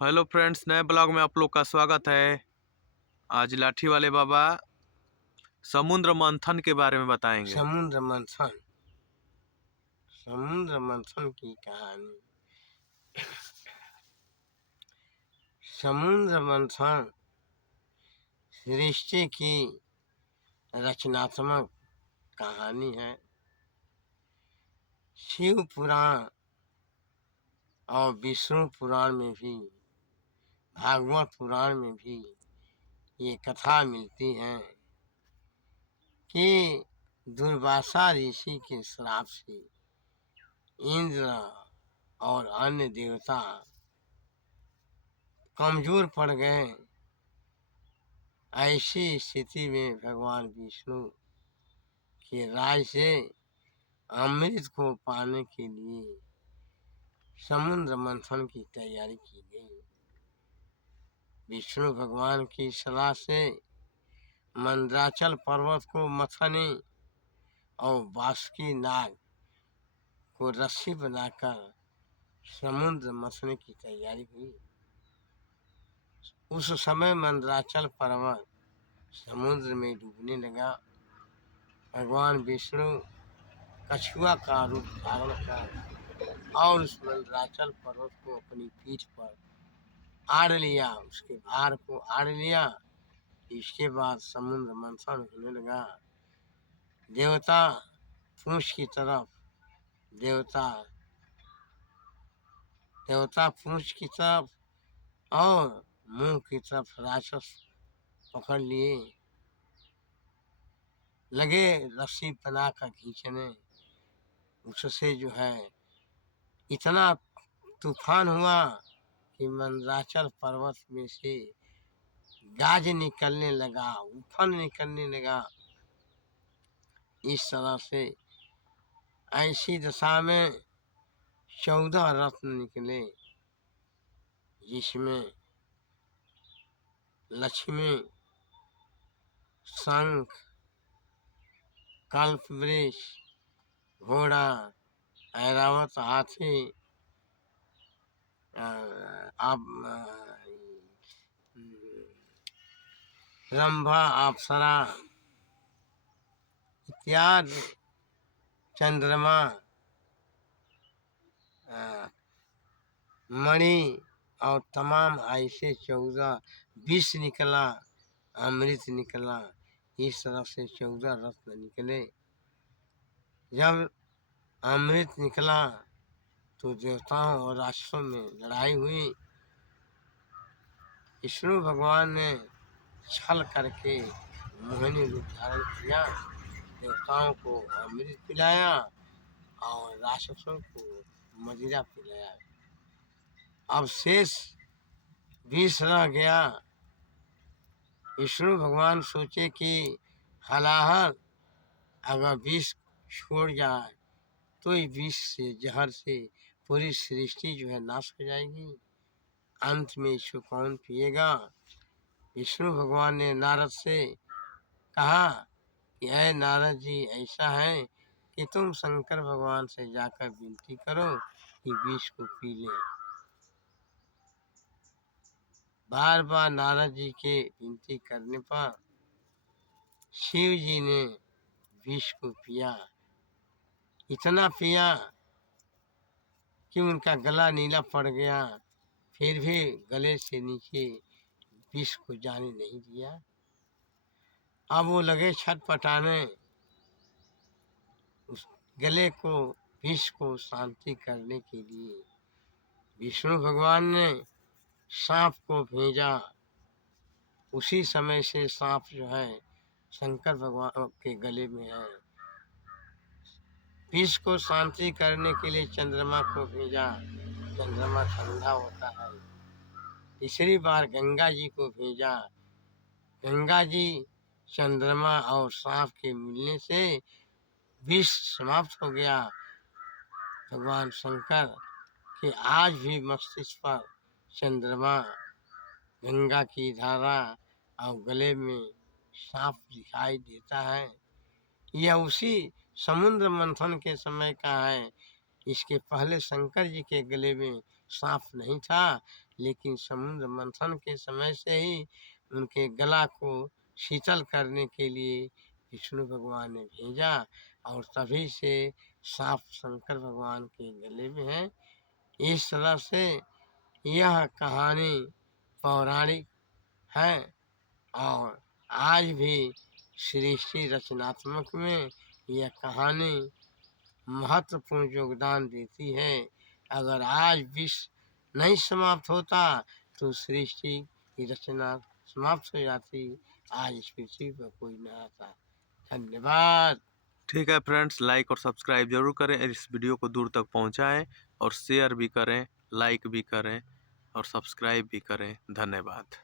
Hello friends, नए blog में आप लोग का स्वागत है। आज लाठी वाले बाबा समुद्र मंथन के बारे में बताएंगे। समुद्र मंथन की कहानी। समुद्र मंथन सृष्टि की रचनात्मक कहानी है। शिव पुराण और विष्णु पुराण में भी, भागवत पुराण में भी ये कथा मिलती है कि दुर्वासा ऋषि के श्राप से इंद्र और अन्य देवता कमजोर पड़ गए। ऐसी स्थिति में भगवान विष्णु के राय से अमृत को पाने के लिए समुद्र मंथन की तैयारी की गई। विष्णु भगवान की सलाह से मंदराचल पर्वत को मथने और बासुकी नाग को रस्सी बनाकर समुद्र मथने की तैयारी हुई। उस समय मंदराचल पर्वत समुद्र में डूबने लगा। भगवान विष्णु कछुआ का रूप धारण कर और उस मंदराचल पर्वत को अपनी पीठ पर आड़ लिया, उसके भार को आड़ लिया। इसके बाद समुद्र मंथन होने लगा। देवता पूंछ की तरफ देवता पूंछ की तरफ और मुंह की तरफ राक्षस पकड़ लिए, लगे रस्सी बनाकर खींचने। उससे जो है इतना तूफान हुआ कि मंदराचल पर्वत में से गाज निकलने लगा, उफन निकलने लगा। इस तरह से ऐसी दशा में 14 रत्न निकले, जिसमें लक्ष्मी, शंख, कल्पवृक्ष, घोड़ा, ऐरावत हाथी, रंभा, अप्सरा इत्यादि, चंद्रमा, मणि और तमाम ऐसे 14 विष निकला, अमृत निकला। इस तरह से 14 रत्न निकले। जब अमृत निकला तो देवताओं और राक्षसों में लड़ाई हुई। विष्णु भगवान ने छल करके मोहिनी रूप धारण किया, देवताओं को अमृत पिलाया और राक्षसों को मदिरा पिलाया। अब शेष विष रह गया। विष्णु भगवान सोचे कि हलाहल अगर विष छोड़ जाए तो इस विष से, जहर से पूरी सृष्टि जो है नाश हो जाएगी। अंत में इसको कौन पिएगा? विष्णु भगवान ने नारद से कहा कि ऐ नारद जी, ऐसा है कि तुम शंकर भगवान से जाकर विनती करो कि विष को पी ले। बार बार नारद जी के विनती करने पर शिव जी ने विष को पिया। इतना पिया कि उनका गला नीला पड़ गया, फिर भी गले से नीचे विष को जाने नहीं दिया। अब वो लगे छटपटाने, उस गले को, विष को शांति करने के लिए विष्णु भगवान ने सांप को भेजा। उसी समय से सांप जो है शंकर भगवान के गले में है। विष को शांति करने के लिए चंद्रमा को भेजा, चंद्रमा ठंडा होता है। तीसरी बार गंगा जी को भेजा, गंगा जी, चंद्रमा और सांप के मिलने से विष समाप्त हो गया। भगवान शंकर के आज भी मस्तिष्क पर चंद्रमा, गंगा की धारा और गले में सांप दिखाई देता है। यह उसी समुद्र मंथन के समय का है। इसके पहले शंकर जी के गले में सांप नहीं था, लेकिन समुद्र मंथन के समय से ही उनके गला को शीतल करने के लिए विष्णु भगवान ने भेजा और तभी से सांप शंकर भगवान के गले में है। इस तरह से यह कहानी पौराणिक है और आज भी सृष्टि रचनात्मक में यह कहानी महत्वपूर्ण योगदान देती है। अगर आज विश्व नहीं समाप्त होता तो सृष्टि की रचना समाप्त हो जाती। आज इस पृथ्वी पर कोई न आता। धन्यवाद। ठीक है फ्रेंड्स, लाइक और सब्सक्राइब जरूर करें, इस वीडियो को दूर तक पहुंचाएं और शेयर भी करें, लाइक भी करें और सब्सक्राइब भी करें। धन्यवाद।